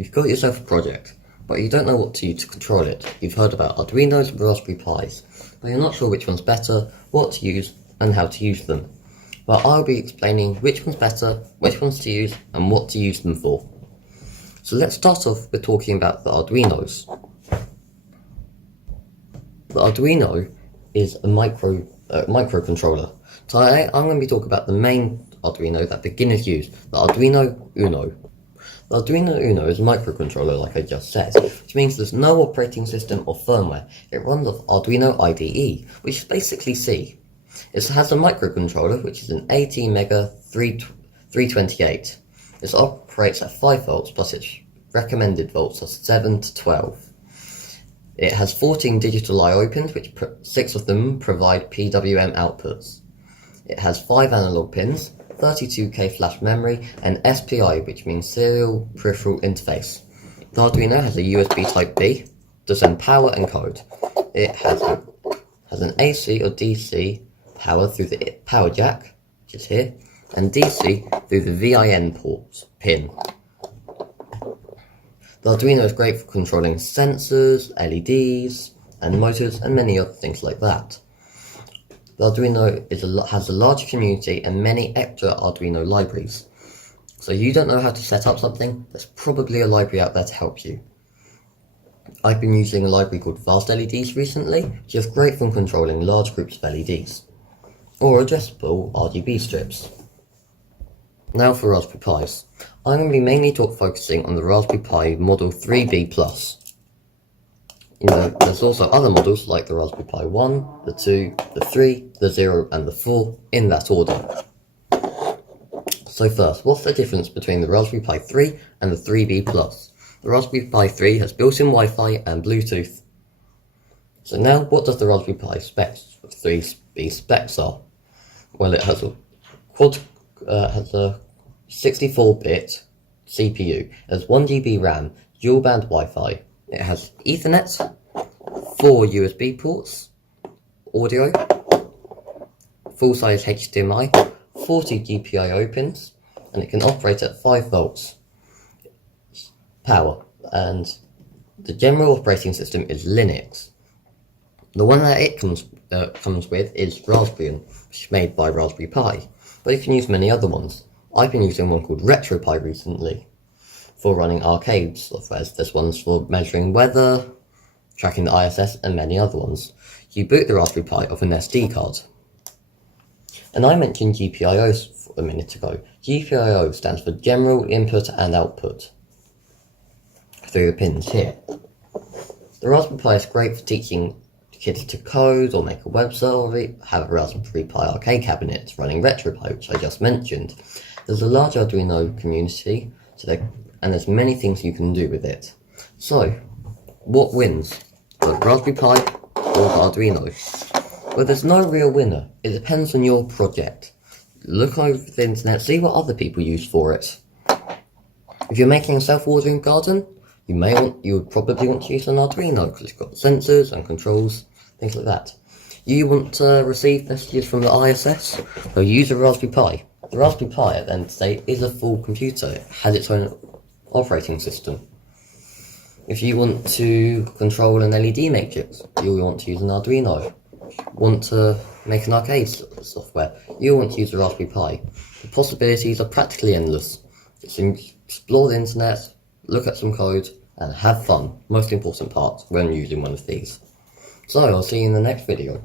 You've got yourself a project, but you don't know what to use to control it. You've heard about Arduinos and Raspberry Pis, but you're not sure which one's better, what to use, and how to use them. Well, I'll be explaining which one's better, which ones to use, and what to use them for. So let's start off with talking about the Arduinos. The Arduino is a microcontroller. Today I'm going to be talking about the main Arduino that beginners use, the Arduino Uno. The Arduino Uno is a microcontroller, like I just said, which means there's no operating system or firmware. It runs off Arduino IDE, which is basically C. It has a microcontroller, which is an ATmega 328. It operates at 5 volts, plus its recommended volts are 7 to 12. It has 14 digital I/O pins, which 6 of them provide PWM outputs. It has 5 analog pins, 32K flash memory, and SPI, which means Serial Peripheral Interface. The Arduino has a USB Type-B to send power and code. It has an AC or DC power through the power jack, which is here, and DC through the VIN pin. The Arduino is great for controlling sensors, LEDs, and motors, and many other things like that. The Arduino has a large community and many extra Arduino libraries. So you don't know how to set up something, there's probably a library out there to help you. I've been using a library called Fast LEDs recently, which is great for controlling large groups of LEDs, or addressable RGB strips. Now for Raspberry Pis. I'm going to be mainly focusing on the Raspberry Pi Model 3B+. There's also other models like the Raspberry Pi 1, the 2, the 3, the 0 and the 4 in that order. So first, what's the difference between the Raspberry Pi 3 and the 3B+? The Raspberry Pi 3 has built-in Wi-Fi and Bluetooth. So now, what does the Raspberry Pi 3B specs are? Well, it has a 64-bit CPU, it has 1GB RAM, dual-band Wi-Fi, it has Ethernet, 4 USB ports, audio, full-size HDMI, 40 GPIO pins, and it can operate at 5 volts power, and the general operating system is Linux. The one that it comes with is Raspbian, which is made by Raspberry Pi, but you can use many other ones. I've been using one called RetroPie recently for running arcade software. There's ones for measuring weather, tracking the ISS, and many other ones. You boot the Raspberry Pi off an SD card. And I mentioned GPIOs a minute ago. GPIO stands for General Input and Output through the pins here. The Raspberry Pi is great for teaching kids to code or make a website, or have a Raspberry Pi arcade cabinet running RetroPie, which I just mentioned. There's a large Arduino community, and there's many things you can do with it. So, what wins? The Raspberry Pi or the Arduino? Well, there's no real winner. It depends on your project. Look over the internet, see what other people use for it. If you're making a self-watering garden, you would probably want to use an Arduino because it's got sensors and controls, things like that. You want to receive messages from the ISS? Well, use a Raspberry Pi. The Raspberry Pi, at the end of the day, is a full computer. It has its own operating system. If you want to control an LED matrix, you'll want to use an Arduino. If you want to make an arcade software, you'll want to use a Raspberry Pi. The possibilities are practically endless. Just explore the internet, look at some code, and have fun. Most important part when using one of these. So, I'll see you in the next video.